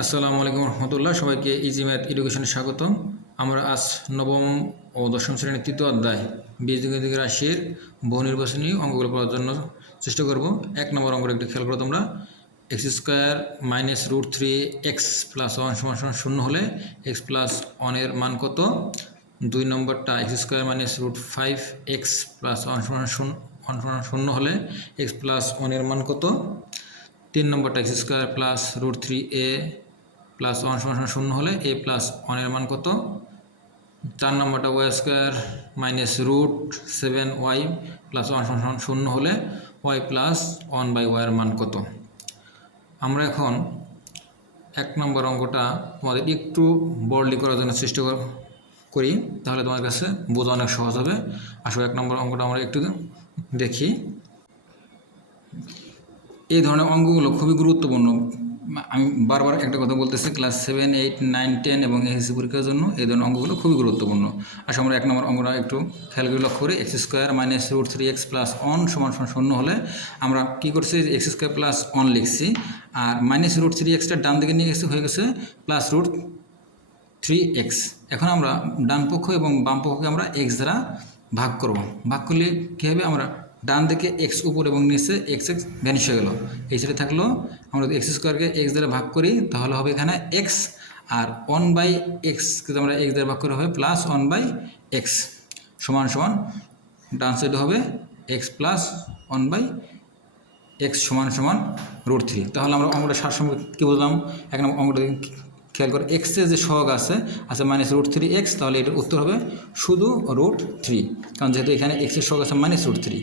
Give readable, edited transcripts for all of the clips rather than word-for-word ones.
আসসালামু আলাইকুম রহমতুল্লাহ। সবাইকে ইজি ম্যাথ এডুকেশনে স্বাগতম। আমরা আজ নবম ও দশম শ্রেণীর তৃতীয় অধ্যায় বীজগণিত রাশির বহু নির্বাচনী অঙ্কগুলো পড়ার জন্য চেষ্টা করব। 1 নম্বর অঙ্কটা একটু খেয়াল করো তোমরা। X square minus root three X plus one সমান সমান শূন্য হলে এক্স প্লাস ওয়ানের মান কত? 2 নম্বরটা x square minus root five X plus one সমান শূন্য হলে এক্স প্লাস ওয়ানের মান কত? 3 নম্বরটা x square plus root three a plus one সমান শূন্য হলে এ প্লাস ওয়ানের মান কত? 4 নম্বরটা Y square minus root seven Y plus one সমান শূন্য হলে ওয়াই প্লাস ওয়ান বাই ওয়াইয়ের মান কত? আমরা এখন 1 নম্বর অঙ্কটা তোমাদের একটু বড়লি করার জন্য চেষ্টা করি, তাহলে তোমার কাছে বোঝা অনেক সহজ হবে। আসলে 1 নম্বর অঙ্কটা আমরা একটু দেখি। এই ধরনের অঙ্কগুলো খুবই গুরুত্বপূর্ণ। আমি বারবার একটা কথা বলতেছি, ক্লাস 7, 8, 9, 10 এবং এসএসসি পরীক্ষার জন্য এই ধরনের অঙ্কগুলো খুবই গুরুত্বপূর্ণ। আসলে আমরা 1 নম্বর অঙ্কটা একটু খেয়াল করে লক্ষ্য করি। X square minus root three X plus one সমান শূন্য হলে আমরা কী করছি? এক্স স্কোয়ার প্লাস ওয়ান লিখছি, আর মাইনাস রুট থ্রি এক্সটা ডান দিকে নিয়ে গেছে, হয়ে গেছে প্লাস রুট থ্রি এক্স। এখন আমরা ডান পক্ষ এবং বাম পক্ষকে আমরা এক্স দ্বারা ভাগ করব। ভাগ করলে কী হবে? আমরা ডান দিকে এক্স উপর এবং নিচে এক্স এক্স ভ্যানিশ হয়ে গেল, এই সাইডে থাকলো। আমরা যদি এক্স স্কোয়ারকে এক্স দ্বারা ভাগ করি তাহলে হবে এখানে এক্স, আর ওয়ান বাই এক্সকে আমরা এক্স দ্বারা ভাগ করে হবে প্লাস ওয়ান বাই এক্স সমান সমান ডান সাইডে হবে X plus one by X সমান সমান রুট থ্রি। তাহলে আমরা অঙ্কটা সারসংক্ষেপে কী বুঝলাম? এক নম্বর অঙ্কটা খেয়াল করে, এক্সের যে সহগ আছে মাইনাস রুট থ্রি এক্স, তাহলে এটার উত্তর হবে শুধু রুট থ্রি, কারণ যেহেতু এখানে এক্সের সহগ আছে মাইনাস রুট থ্রি,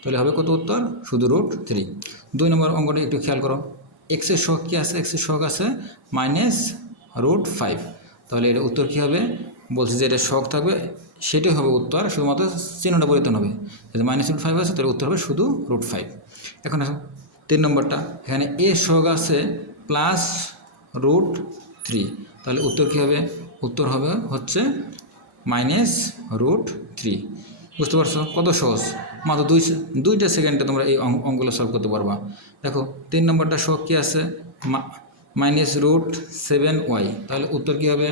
তাহলে হবে কত উত্তর? শুধু রুট থ্রি। 2 নম্বর অঙ্কটা একটু খেয়াল করো, এক্সের সহগ কী আছে? এক্সের সহগ আছে মাইনাস রুট ফাইভ, তাহলে এটার উত্তর কী হবে? বলছে যে এটা সহগ থাকবে, সেটাই হবে উত্তর, শুধুমাত্র চিহ্নটা পরিবর্তন হবে। যদি মাইনাস রুট ফাইভ আছে তাহলে উত্তর হবে শুধু রুট ফাইভ। এখন 3 নম্বরটা, এখানে এ সহগ আছে প্লাস রুট থ্রি, তাহলে উত্তর কী হবে? উত্তর হবে হচ্ছে মাইনাস রুট থ্রি। বুঝতে পারছো কত সহজ? মাত্র দুইটা সেকেন্ডে তোমরা এই অঙ্কগুলো সলভ করতে পারবা। দেখো 3 নম্বরটা সহগ কী আছে? মাইনাস রুট সেভেন ওয়াই, তাহলে উত্তর কী হবে?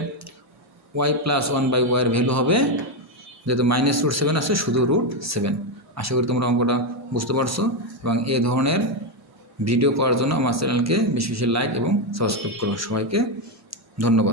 ওয়াই প্লাস ওয়ান বাই ওয়াইয়ের ভ্যালু হবে, যেহেতু মাইনাস রুট সেভেন আছে, শুধু রুট সেভেন। আশা করি তোমরা অঙ্কটা বুঝতে পারছো, এবং এই ধরনের ভিডিও পাওয়ার জন্য আমার চ্যানেলকে বেশি বেশি লাইক এবং সাবস্ক্রাইব করো। সবাইকে ধন্যবাদ।